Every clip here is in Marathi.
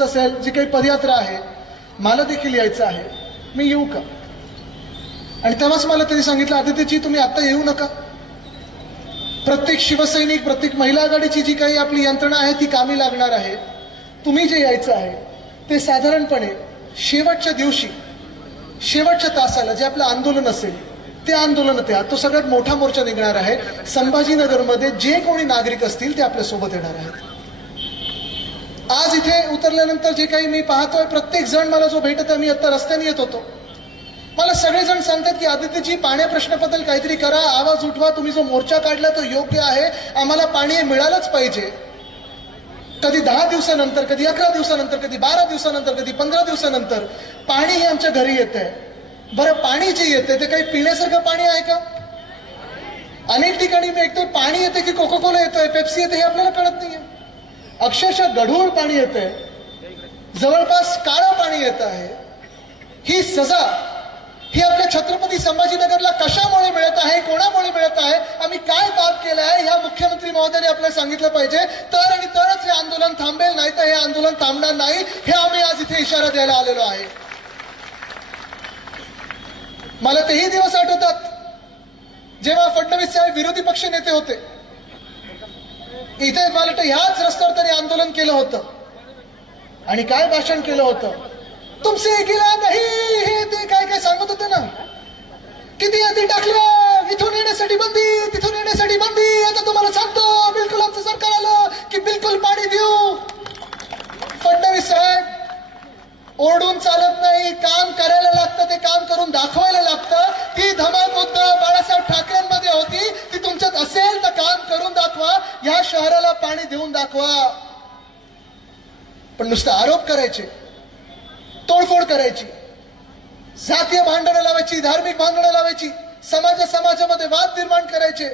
असेल जी काही पदयात्रा आहे मला देखील यायचं आहे. मी येऊ का? आणि तेव्हाच मला त्यांनी सांगितलं आदित्यजी तुम्ही आता येऊ नका. प्रत्येक शिवसैनिक प्रत्येक महिला आघाडीची जी काही आपली यंत्रणा आहे ती कामी लागणार आहे. तुम्ही जे यायचं आहे ते साधारणपणे शेवटच्या दिवशी शेवटच्या तासाला जे आपलं आंदोलन असेल ते आंदोलन त्या तो सगळ्यात मोठा मोर्चा निघणार आहे. संभाजीनगरमध्ये जे कोणी नागरिक असतील ते आपल्यासोबत येणार आहेत. आज इथे उतरल्यानंतर जे काही मी पाहतोय प्रत्येक जण मला जो भेटत आहे मी आता रस्त्याने येत होतो. मला सगळेजण सांगतात की आदित्यजी पाण्या प्रश्नाबद्दल काहीतरी करा आवाज उठवा तुम्ही जो मोर्चा काढला तो योग्य आहे आम्हाला पाणी मिळालंच पाहिजे. कधी दहा दिवसानंतर कधी अकरा दिवसानंतर कधी बारा दिवसानंतर कधी पंधरा दिवसानंतर पाणी हे आमच्या घरी येतंय. बरं पाणी जे येते ते काही पिण्यासारखं पाणी आहे का? अनेक ठिकाणी मी ऐकतोय पाणी येते की कोको कोला येतोय पेप्सी येते हे आपल्याला कळत नाहीये. अक्षरशः गढूळ पाणी येते जवळपास काळं पाणी येत आहे. ही सजा ही आपल्या छत्रपती संभाजीनगरला कशामुळे मिळत आहे कोणामुळे मिळत आहे आम्ही काय पाप केलं आहे ह्या मुख्यमंत्री महोदयाने आपल्याला सांगितलं पाहिजे. तर आणि तरच हे आंदोलन थांबेल नाही तर हे आंदोलन थांबणार नाही हे आम्ही आज इथे इशारा द्यायला आलेलो आहे. मला तेही दिवस आठवतात जेव्हा फडणवीस साहेब विरोधी पक्ष नेते होते. इथे मला ह्याच रस्त्यावर त्यांनी आंदोलन केलं होतं. आणि काय भाषण केलं होतं? तुमसे गिला नाही हे ते काय काय सांगत होते ना? किती यादी टाकल्या इथून येण्यासाठी बंदी तिथून येण्यासाठी बंदी. आता तुम्हाला सांगतो बिलकुल आमचं सरकार आलं की बिलकुल पाणी देऊ. फडणवीस साहेब ओरडून चालत नाही काम करायला लागतं ते काम करून दाखवायला लागतं. ती धमाक उद्धव बाळासाहेब ठाकरेंमध्ये होती ती तुमच्यात असेल तर काम दाखवा या शहराला पाणी देऊन दाखवा. पण नुसतं आरोप करायचे तोडफोड करायची जातीय भांडणं लावायची धार्मिक भांडणं लावायची समाजा समाजामध्ये वाद निर्माण करायचे.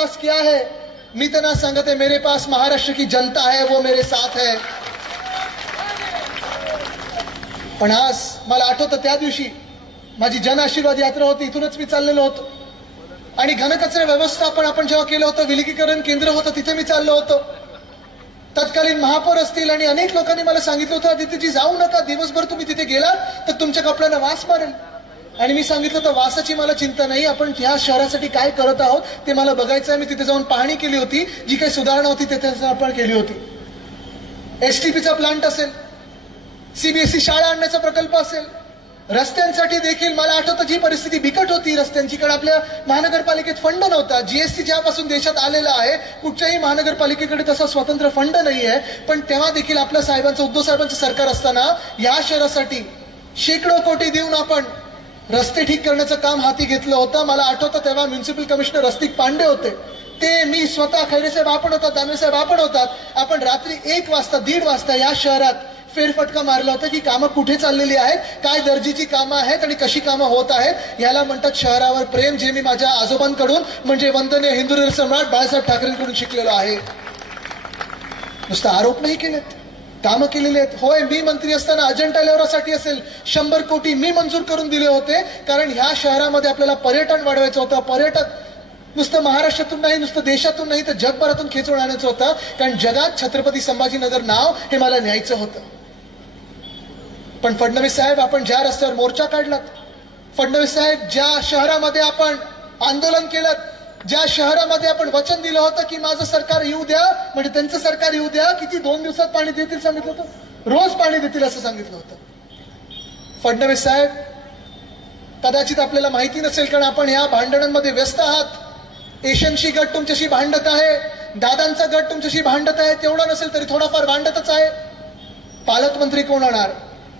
पास क्या है? मी त्यांना सांगत मेरे पास महाराष्ट्र की जनता है वो मेरे साथ है. पण आज मला आठवतं त्या दिवशी माझी जन आशीर्वाद यात्रा होती इथूनच मी चाललेलो होतो. आणि घनकचरा व्यवस्थापन आपण जेव्हा केलं होतं विलगीकरण केंद्र होतं तिथे मी चाललो होतो. तत्कालीन महापौर असतील आणि अनेक लोकांनी मला सांगितलं होतं आदित्यजी जाऊ नका दिवसभर तुम्ही तिथे गेलात तर तुमच्या कपड्यांना वास मारेल. आणि मी सांगितलं तर वासाची मला चिंता नाही. आपण ह्या शहरासाठी काय करत आहोत ते मला बघायचं आहे. मी तिथे जाऊन पाहणी केली होती. जी काही सुधारणा होती तिथे आपण केली होती. एस टी पीचा प्लांट असेल. सीबीएसई शाळा आणण्याचा प्रकल्प असेल. रस्त्यांसाठी देखील मला आठवतं जी परिस्थिती बिकट होती रस्त्यांची. कारण आपल्या महानगरपालिकेत फंड नव्हता. जीएसटी ज्यापासून देशात आलेला आहे कुठच्याही महानगरपालिकेकडे तसा स्वतंत्र फंड नाही आहे. पण तेव्हा देखील आपल्या साहेबांचं उद्धव साहेबांचं सरकार असताना या शहरासाठी शेकडो कोटी देऊन आपण रस्ते ठीक करण्याचं काम हाती घेतलं होतं. मला आठवतं तेव्हा म्युन्सिपल कमिशनर रस्तिक पांडे होते. ते मी स्वतः खैरेसाहेब आपण होतात दानवेसाहेब आपण होतात. आपण रात्री एक वाजता दीड वाजता या शहरात फेरफटका मारला होता की कामं कुठे चाललेली आहेत काय दर्जेची कामं आहेत आणि कशी कामं होत आहेत याला म्हणतात शहरावर प्रेम जे मी माझ्या आजोबांकडून म्हणजे वंदनीय हिंदू सम्राट बाळासाहेब ठाकरेंकडून शिकलेलो आहे. नुसतं आरोप नाही केलेत. कामं केलेली आहेत. होय मी मंत्री असताना अजंठा लेवरासाठी असेल. शंभर कोटी मी मंजूर करून दिले होते. कारण ह्या शहरामध्ये आपल्याला पर्यटन वाढवायचं होतं. पर्यटक नुसतं महाराष्ट्रातून नाही नुसतं देशातून नाही तर जगभरातून खेचून आणायचं होतं. कारण जगात छत्रपती संभाजीनगर नाव हे मला न्यायचं होतं. पण फडणवीस साहेब आपण ज्या रस्त्यावर मोर्चा काढलात फडणवीस साहेब ज्या शहरामध्ये आपण आंदोलन केलं ज्या शहरामध्ये आपण वचन दिलं होतं की माझं सरकार येऊ द्या म्हणजे त्यांचं सरकार येऊ द्या किती दोन दिवसात पाणी देतील सांगितलं होतं? रोज पाणी देतील असं सांगितलं होतं. फडणवीस साहेब कदाचित आपल्याला माहिती नसेल कारण आपण ह्या भांडणांमध्ये व्यस्त आहात. एशियनशी गट तुमच्याशी भांडत आहे दादांचा गट तुमच्याशी भांडत आहे तेवढा नसेल तरी थोडाफार भांडतच आहे. पालकमंत्री कोण होणार?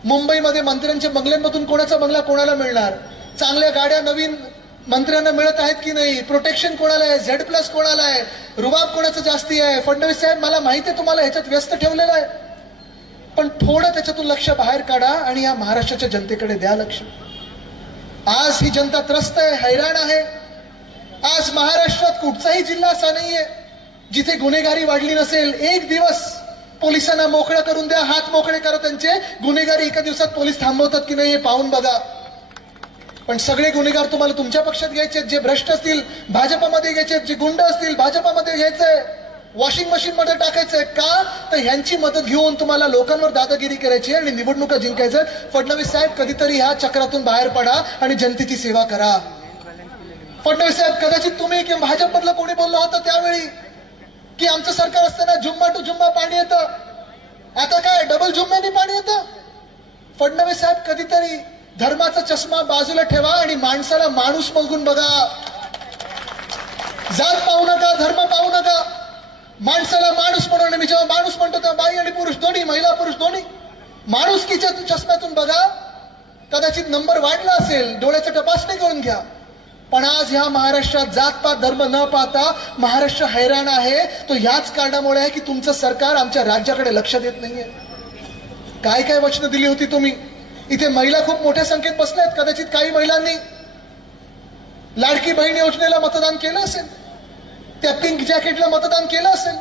मुंबईमध्ये मंत्र्यांच्या बंगल्यांमधून कोणाचा बंगला कोणाला मिळणार? चांगल्या गाड्या नवीन मंत्र्यांना मिळत आहेत की नाही? प्रोटेक्शन कोणाला आहे? झेड प्लस कोणाला आहे? रुबाब कोणाचं जास्ती आहे? फडणवीस साहेब मला माहिती आहे तुम्हाला ह्याच्यात व्यस्त ठेवलेलं आहे. पण थोडं त्याच्यातून लक्ष बाहेर काढा आणि या महाराष्ट्राच्या जनतेकडे द्या लक्ष. आज ही जनता त्रस्त आहे हैराण आहे. आज महाराष्ट्रात कुठचाही जिल्हा असा नाहीये जिथे गुन्हेगारी वाढली नसेल. एक दिवस पोलिसांना मोकळं करून द्या हात मोकळे करा त्यांचे. गुन्हेगारी एका दिवसात पोलीस थांबवतात की नाही हे पाहून बघा. पण सगळे गुन्हेगार तुम्हाला तुमच्या पक्षात घ्यायचे आहेत, जे भ्रष्ट असतील भाजपामध्ये घ्यायचे जे गुंड असतील भाजपामध्ये घ्यायचंय. वॉशिंग मशीन मध्ये टाकायचंय का? तर ह्यांची मदत घेऊन तुम्हाला लोकांवर दादागिरी करायची आहे आणि निवडणुका जिंकायचं फडणवीस साहेब कधीतरी ह्या चक्रातून बाहेर पडा आणि जनतेची सेवा करा. फडणवीस साहेब कदाचित तुम्ही किंवा भाजपमधलं कोणी बोललं होतं त्यावेळी की आमचं सरकार असताना जुम्मा टू जुम्मा पाणी येतं. आता काय डबल जुम्म्याने पाणी येतं? फडणवीस साहेब कधीतरी धर्माचा चष्मा बाजूला ठेवा आणि माणसाला माणूस बघून बघा. जात पाहू नका धर्म पाहू नका. माणसाला माणूस म्हणून मी जेव्हा माणूस म्हणतो तेव्हा बाई आणि पुरुष दोन्ही महिला पुरुष दोन्ही. माणुसकीच्या चष्म्यातून बघा. कदाचित नंबर वाढला असेल डोळ्याचं तपासणी करून घ्या. पण आज ह्या महाराष्ट्रात जातपात धर्म न पाहता महाराष्ट्र हैराण आहे. तो ह्याच कारणामुळे आहे की तुमचं सरकार आमच्या राज्याकडे लक्ष देत नाहीये. काय काय वचनं दिली होती तुम्ही? इथे महिला खूप मोठ्या संख्येत बसल्यात कदाचित काही महिलांनी लाडकी बहीण योजनेला मतदान केलं असेल. त्या पिंक जॅकेटला मतदान केलं असेल.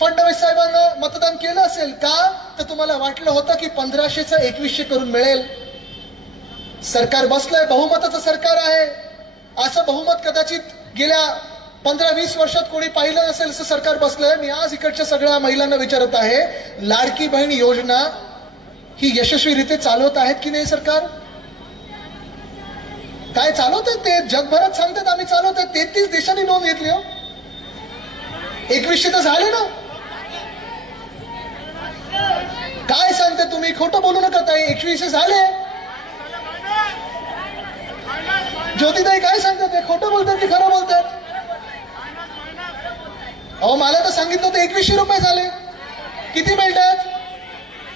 फडणवीस साहेबांना मतदान केलं असेल का? तर तुम्हाला वाटलं होतं की पंधराशेचं एकवीसशे करून मिळेल. सरकार बसलंय बहुमताचं सरकार आहे. असं बहुमत कदाचित गेल्या पंधरा वीस वर्षात कोणी पाहिलं नसेल असं सरकार बसलंय. मी आज इकडच्या सगळ्या महिलांना विचारत आहे. लाडकी बहीण योजना ही यशस्वीरित्या चालवत आहेत की नाही सरकार? काय चालवत आहेत ते? जगभरात सांगतात आम्ही चालवत आहे तेहतीस देशांनी नोंद घेतली हो. एकवीसशे तर झाले ना. काय सांगते तुम्ही? खोटं बोलू नका ताई. एकवीसशे झाले. ज्योतिताई काय सांगतात ते? खोटं बोलतात की खरं बोलतात? अहो मला तर सांगितलं होतं एकवीसशे रुपये झाले. किती मिळतात?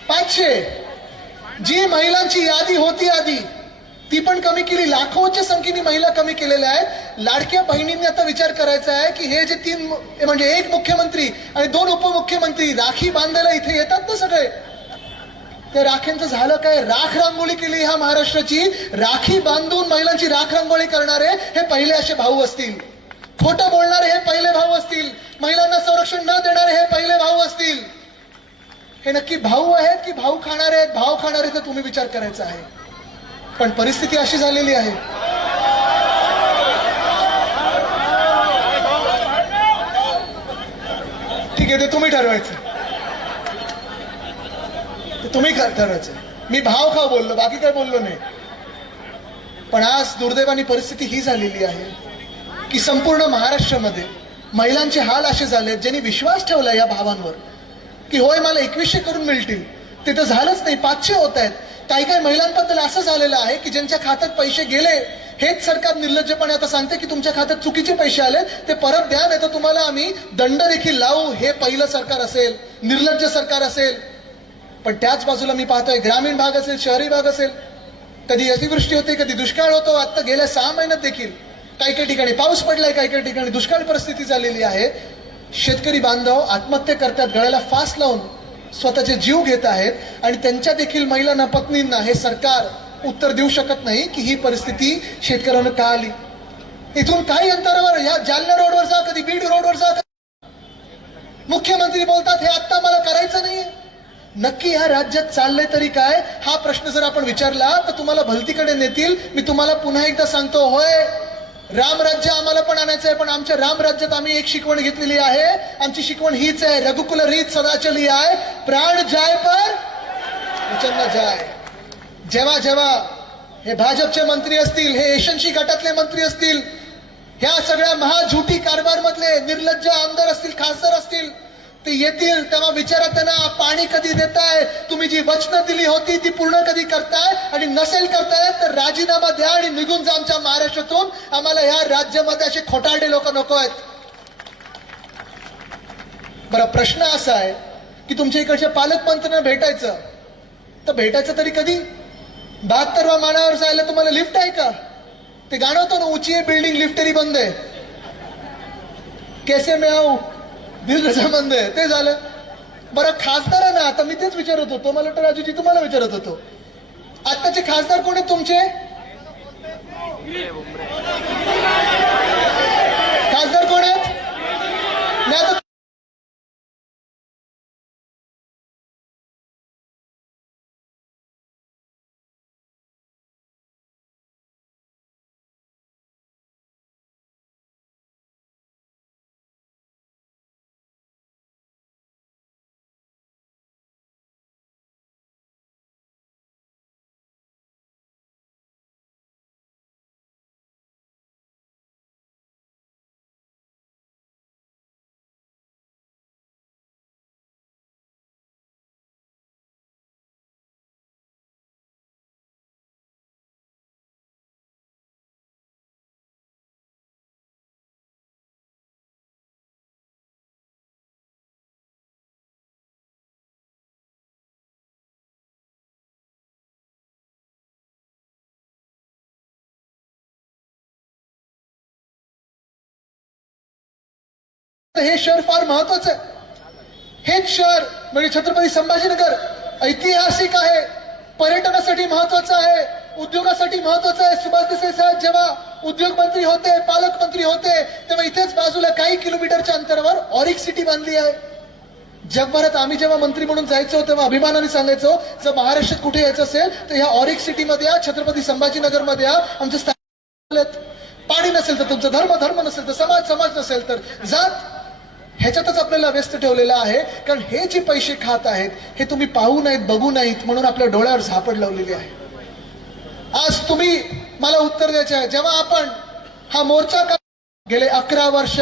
पाचशे. जी महिलांची यादी होती आधी ती पण कमी केली. लाखोच्या संख्येने महिला कमी केलेल्या आहेत. लाडक्या बहिणींनी आता विचार करायचा आहे की हे जे तीन म्हणजे एक मुख्यमंत्री आणि दोन उपमुख्यमंत्री राखी बांधायला इथे येतात ना सगळे? त्या राख्यांचं झालं काय? राख रांगोळी केली ह्या महाराष्ट्राची. राखी बांधून महिलांची राख रांगोळी करणारे हे पहिले असे भाऊ असतील. खोटं बोलणारे हे पहिले भाऊ असतील. महिलांना संरक्षण न देणारे हे पहिले भाऊ असतील. हे नक्की भाऊ आहेत की भाऊ खाणारे आहेत? भाव खाणारे तर तुम्ही विचार करायचा आहे. पण परिस्थिती अशी झालेली आहे. ठीक आहे ते तुम्ही ठरवायचं. ते तुम्ही ठरवायचं. मी भाव खाव बोललो बाकी काय बोललो नाही. पण आज दुर्दैवानी परिस्थिती ही झालेली आहे की संपूर्ण महाराष्ट्रामध्ये महिलांचे हाल असे झाले ज्यांनी विश्वास ठेवला या भावांवर. की होय मला एकवीसशे करून मिळतील. ते तर झालंच नाही पाचशे होत आहेत. काही काही महिलांबद्दल असं झालेलं आहे की ज्यांच्या खात्यात पैसे गेले हेच सरकार निर्लज्जपणे आता सांगते की तुमच्या खात्यात चुकीचे पैसे आले ते परत द्या नाही तर तुम्हाला आम्ही दंड देखील लावू. हे पहिलं सरकार असेल निर्लज्ज सरकार असेल. पण त्याच बाजूला मी पाहतोय ग्रामीण भाग असेल शहरी भाग असेल कधी अतिवृष्टी होते कधी दुष्काळ होतो. आता गेल्या सहा महिन्यात देखील काही काही ठिकाणी पाऊस पडलाय काही काही ठिकाणी दुष्काळ परिस्थिती झालेली आहे. शेतकरी बांधव आत्महत्या करतात गळ्याला फास लावून स्वतःचे जीव घेत आहेत आणि त्यांच्या देखील महिलांना पत्नींना हे सरकार उत्तर देऊ शकत नाही की ही परिस्थिती शेतकऱ्यांना का आली. इथून काही अंतरावर या जालना रोडवर जा कधी बीड रोडवर जा मुख्यमंत्री बोलतात हे आत्ता मला करायचं नाही नक्की ह्या राज्यात चाललंय तरी काय? हा प्रश्न जर आपण विचारला तर तुम्हाला भलतीकडे नेतील. मी तुम्हाला पुन्हा एकदा सांगतो होय राम राज्य आम्हाला पण आणायचं आहे पण आमच्या राम राज्यात आम्ही एक शिकवण घेतलेली आहे. आमची शिकवण हीच आहे रघुकुल रीत सदाचली आहे. प्राण जाय पर वचन जाय. जेव्हा जेव्हा हे भाजपचे मंत्री असतील हे एशनशी गटातले मंत्री असतील ह्या सगळ्या महाझुटी कारभार मधले निर्लज्ज आमदार असतील खासदार असतील ते येतील तेव्हा विचारा त्यांना पाणी कधी देताय? तुम्ही जी वचनं दिली होती ती पूर्ण कधी करताय? आणि नसेल करताय तर राजीनामा द्या आणि निघून जा आमच्या महाराष्ट्रातून. आम्हाला ह्या राज्यामध्ये असे खोटारडे लोक नको आहेत. बरं प्रश्न असा आहे की तुमच्या इकडच्या पालकमंत्र्यांना भेटायचं. तर भेटायचं तरी कधी? बहात्तरवा मानावर जायला तुम्हाला लिफ्ट आहे का? ते गाणं होतं ना उची आहे बिल्डिंग लिफ्टरी बंद आहे. कैसे में आऊ? बंद आहे. ते झालं. बरं खासदार आहे ना आता मी तेच विचारत होतो. मला वाटतं राजूजी तुम्हाला विचारत होतो. आत्ताचे खासदार कोण आहेत तुमचे? खासदार कोण आहेत? तर हे शहर फार महत्वाचं आहे. हेच शहर म्हणजे छत्रपती संभाजीनगर ऐतिहासिक आहे. पर्यटनासाठी महत्वाचं आहे. उद्योगासाठी महत्वाचं आहे. सुभाष देसाई साहेब जेव्हा उद्योग मंत्री होते पालकमंत्री होते तेव्हा इथेच बाजूला काही किलोमीटरच्या अंतरावर ऑरिक सिटी बांधली आहे. जगभरात आम्ही जेव्हा मंत्री म्हणून जायचो तेव्हा अभिमानाने सांगायचो जर महाराष्ट्रात कुठे यायचं असेल तर ह्या ऑरिक सिटीमध्ये या छत्रपती संभाजीनगरमध्ये या आमचे स्थानिक पाणी नसेल तर तुमचं धर्म धर्म नसेल तर समाज समाज नसेल तर जात ह्याच्यातच आपल्याला व्यस्त ठेवलेलं आहे. कारण हे जे पैसे खात आहेत हे तुम्ही पाहू नाहीत बघू नाहीत म्हणून आपल्या डोळ्यावर झापड लावलेली आहे. आज तुम्ही मला उत्तर द्यायचे आहे. जेव्हा आपण हा मोर्चा गेले अकरा वर्ष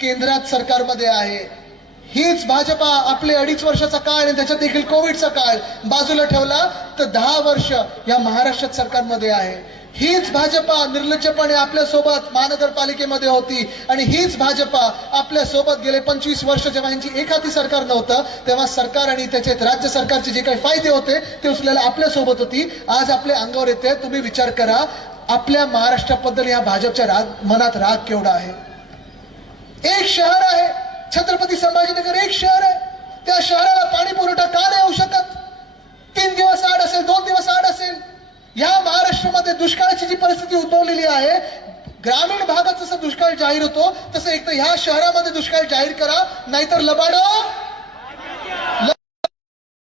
केंद्रात सरकारमध्ये आहे. हीच भाजपा आपले अडीच वर्षाचा काळ आणि त्याच्यात देखील कोविडचा काळ बाजूला ठेवला तर दहा वर्ष या महाराष्ट्रात सरकारमध्ये आहे. हीच भाजपा निर्लज्जपणे आपल्यासोबत महानगरपालिकेमध्ये होती. आणि हीच भाजपा आपल्यासोबत गेले पंचवीस वर्ष जेव्हा यांची एखादी सरकार नव्हतं तेव्हा सरकार आणि त्याचे राज्य सरकारचे जे काही फायदे होते ते उचलायला आपल्यासोबत होती. आज आपल्या अंगावर येते. तुम्ही विचार करा आपल्या महाराष्ट्राबद्दल या भाजपच्या राग मनात राग केवढा आहे? एक शहर आहे. छत्रपती संभाजीनगर एक शहर आहे. त्या शहराला पाणी पुरवठा का नाही होऊ शकत? तीन दिवस आड असेल दोन दिवस आड असेल. या महाराष्ट्रामध्ये दुष्काळाची जी परिस्थिती उद्भवलेली आहे ग्रामीण भागात जसं दुष्काळ जाहीर होतो तसं एक तर ह्या शहरामध्ये दुष्काळ जाहीर करा नाहीतर लबाड!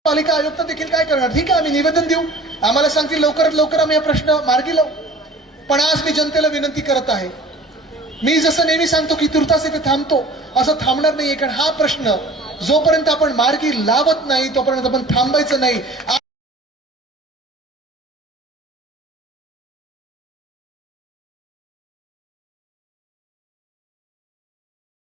पालिका आयुक्त देखील काय करणार? ठीक आहे आम्ही निवेदन देऊ. आम्हाला सांगतील लवकरात लवकर आम्ही हा प्रश्न मार्गी लावू. पण आज मी जनतेला विनंती करत आहे. मी जसं नेहमी सांगतो की तुर्तास इथे थांबतो असं थांबणार नाहीये कारण हा प्रश्न जोपर्यंत आपण मार्गी लावत नाही तोपर्यंत आपण थांबायचं नाही.